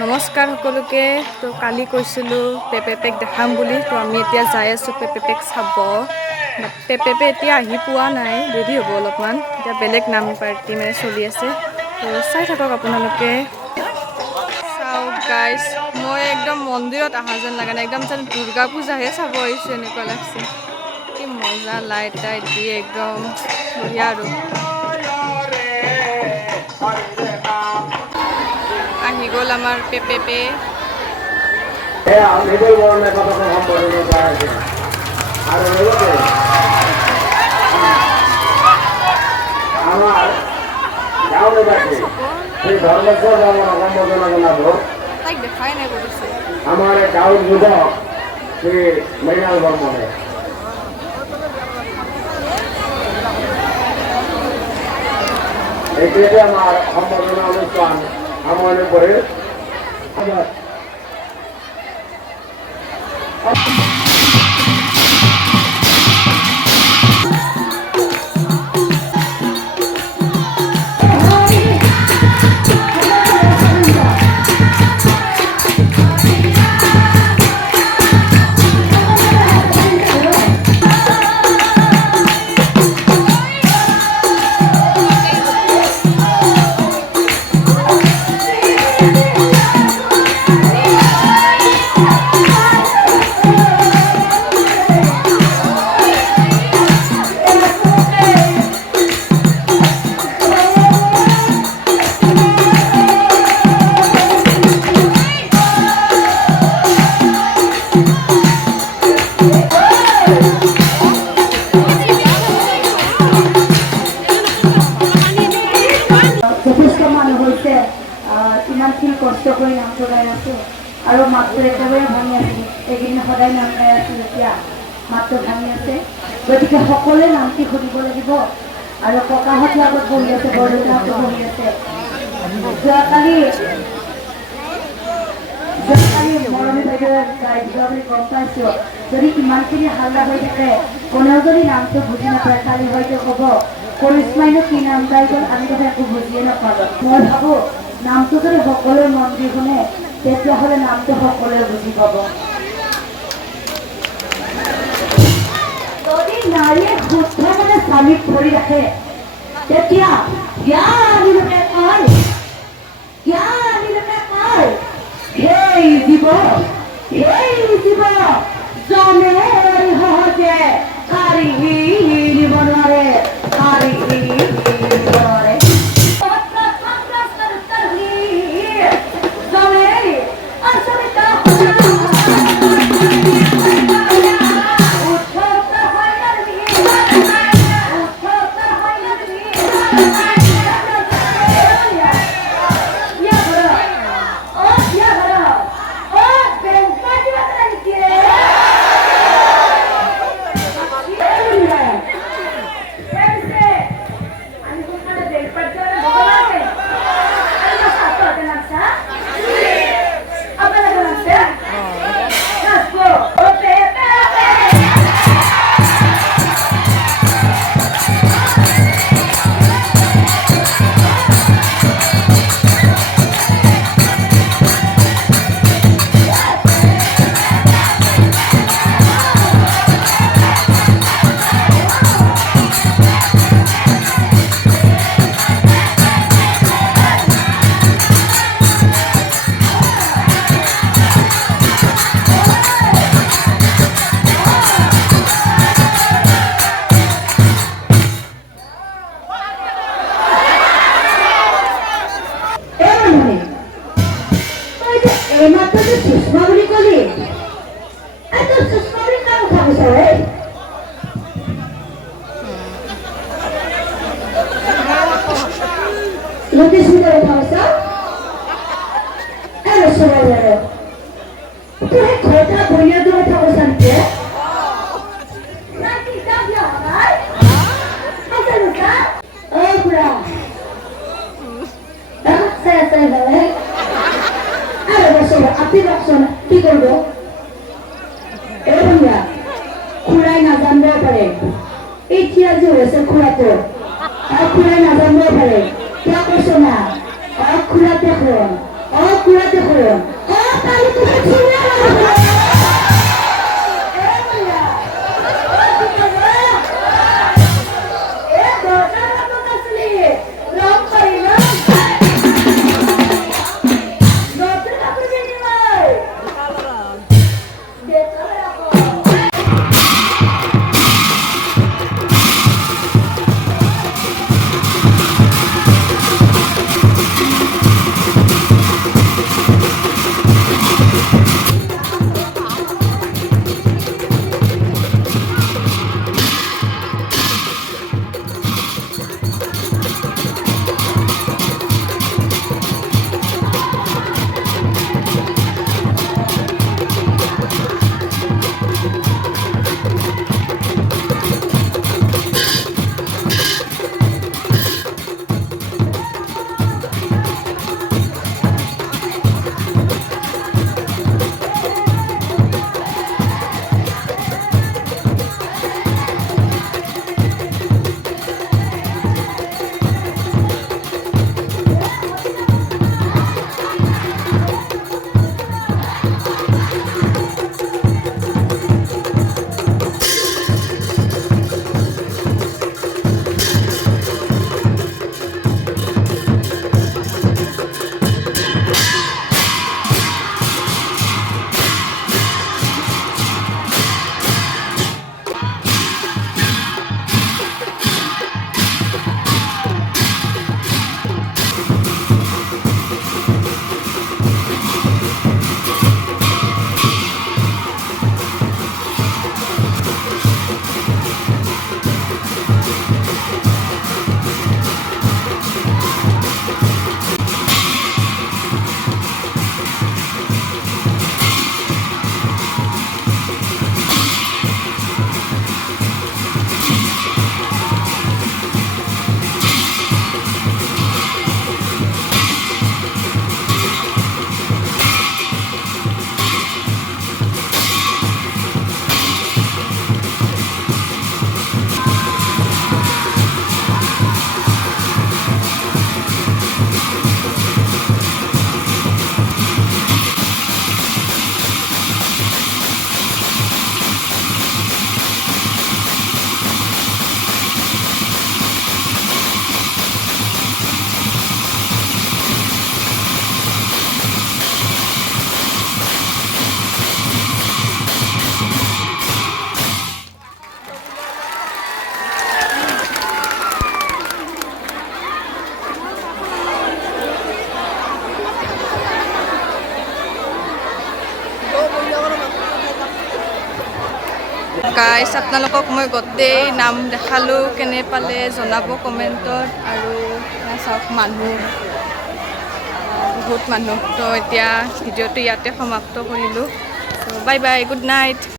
নমস্কাৰ সকলোকে। তো কালি কৈছিলোঁ পেপেপেক দেখাম বুলি, তো আমি এতিয়া যাই আছোঁ পেপেপেক চাব। পেপেপে এতিয়া আহি পোৱা নাই, দেৰি হ'ব অলপমান। এতিয়া বেলেগ নাম পাৰ্টি মানে চলি আছে, তো চাই থাকক আপোনালোকে। চাওক গাইজ, মই একদম মন্দিৰত অহা যেন লগা নাই, একদম যেন দুৰ্গা পূজাহে চাব আহিছোঁ এনেকুৱা লাগছে। কি মজা লাইট টাইট দিয়ে, একদম বঢ়িয়া আৰু। আহি গ'ল আমাৰ পেপেপে। তাইক দেখাই নাই কৰিছে আমাৰ গাঁৱৰ যুৱক শ্ৰী মৃণাল বৰ্মনে। এইটোৱে আমাৰ সম্বৰ্ধনা অনুষ্ঠান সামৰণি কৰে। ইমানখিনি কষ্ট কৰি নামটো গাই আছোঁ আৰু মাতটো একেবাৰে ভাঙি আছিল। এইকেইদিন সদায় নাম গাই আছোঁ, এতিয়া মাতটো ভাঙি আছে। গতিকে সকলোৱে নামটি সুধিব লাগিব। আৰু ককাহঁত আগত বহি আছে, বৰদেউতাহঁতো বহি আছে। যোৱাকালি মৰমী বাইদেৱে গাই দিবা বুলি গম পাইছোঁ। যদি ইমানখিনি হাল্লা হৈ থাকে, কোনেও যদি নামটো বুজি নাপায়, কালি হয়তো ক'ব কৰিশ্মাইনো কি নাম গাই গ'ল, আমি কথা একো বুজিয়ে নাপালোঁ। মই ভাবোঁ নামটো যদি সকলোৱে মন দি শুনে, তেতিয়াহ'লে নামটো সকলোৱে বুজি পাব। যদি নাৰীয়ে শুদ্ধ মানে স্বামীক ধৰি ৰাখে, তেতিয়া সেই জীৱ জনে সহজে কাঢ়ি নিব নোৱাৰে, কাঢ়ি নিব নোৱাৰে। সুষমা বুলি কলি সুষমা বুলি কাম কথা কৈছ জ্যোতিষ কথা কৈছ তোৰ ঘৰটা বৰিয়াটো কথা কৈছ নেকি কি করব খুড়াই নাজানব পারে এতিয়া যে হয়েছে খুড়াতো খুড়াই নাজানব পারে কে কৈছ না খুড়া দেখুন কুড়াতে করো তাহলে তুমি ছিঁড়ে গাইছ আপোনালোকক মই গোটেই নাম দেখালোঁ কেনে পালে জনাব কমেণ্টত আৰু চাওক মানুহ বহুত মানুহ তো এতিয়া ভিডিঅ'টো ইয়াতে সমাপ্ত কৰিলোঁ বাই বাই গুড নাইট